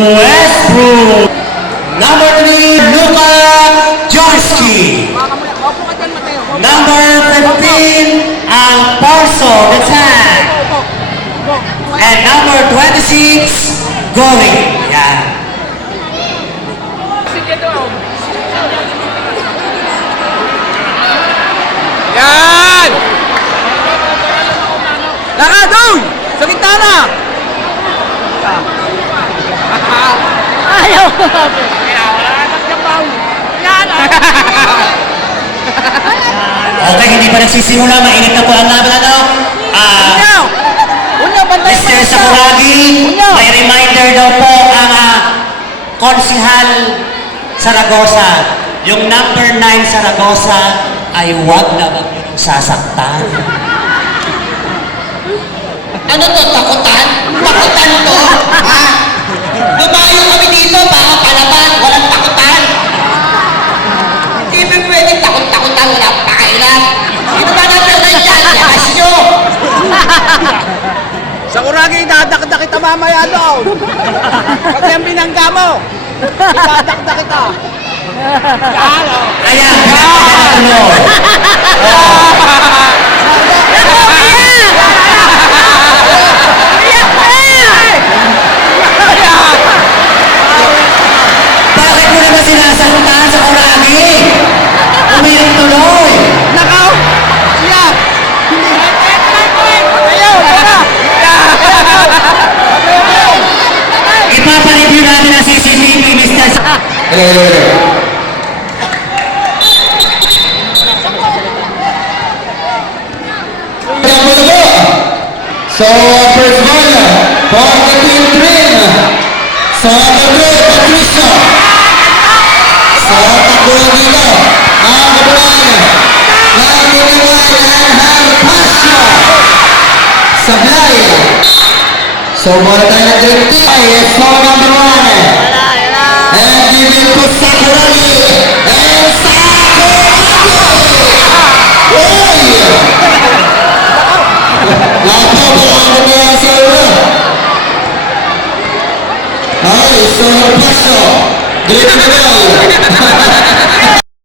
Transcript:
Westbrook. Number 3, Luka Jorsky. Number 15, Alporso, the tank. And number 26, Gori. Yan. Yan! Laka doon! Sa gitna na! Ayaw! Okay, hindi pa nagsisimula. Mainit na po ang laban. Ano? Unyo, bantay mo Mr. Sakuragi, may reminder daw po ang Konsihal Saragosa. Yung number 9 Saragosa ay wag na wag nyo nang sasaktan. Ano to? Takutan? Takutan to? Ha? Lumayo kami dito para palaban. Walang takutan. Hindi ba pwedeng takot-takutan? Walang pakailan. Hindi ba natin na yan? Lakas nyo! Sa kuragi, idadakda kita mamaya doon. Pag yung binangga mo, idadakda kita. Ayan, pinapagano'n. Bakit mo naman sinasagutan sa kuragi? Umiyak tuloy. Nakaw! Iyak! Ayaw! Ipapareview natin ang CCTV, Mr. So, first ball, for the team train. So, number 2, Patricio. So, takbo dito. Number 1, Nagdiniwal and Pasio. Sablay. So, bola tayo ng dream team. So, number 1. And giving to Sakuragi. And Sakuragi! Uy! Lato, kailangan niya sa ulo. Ay, so Pasio. Great ball.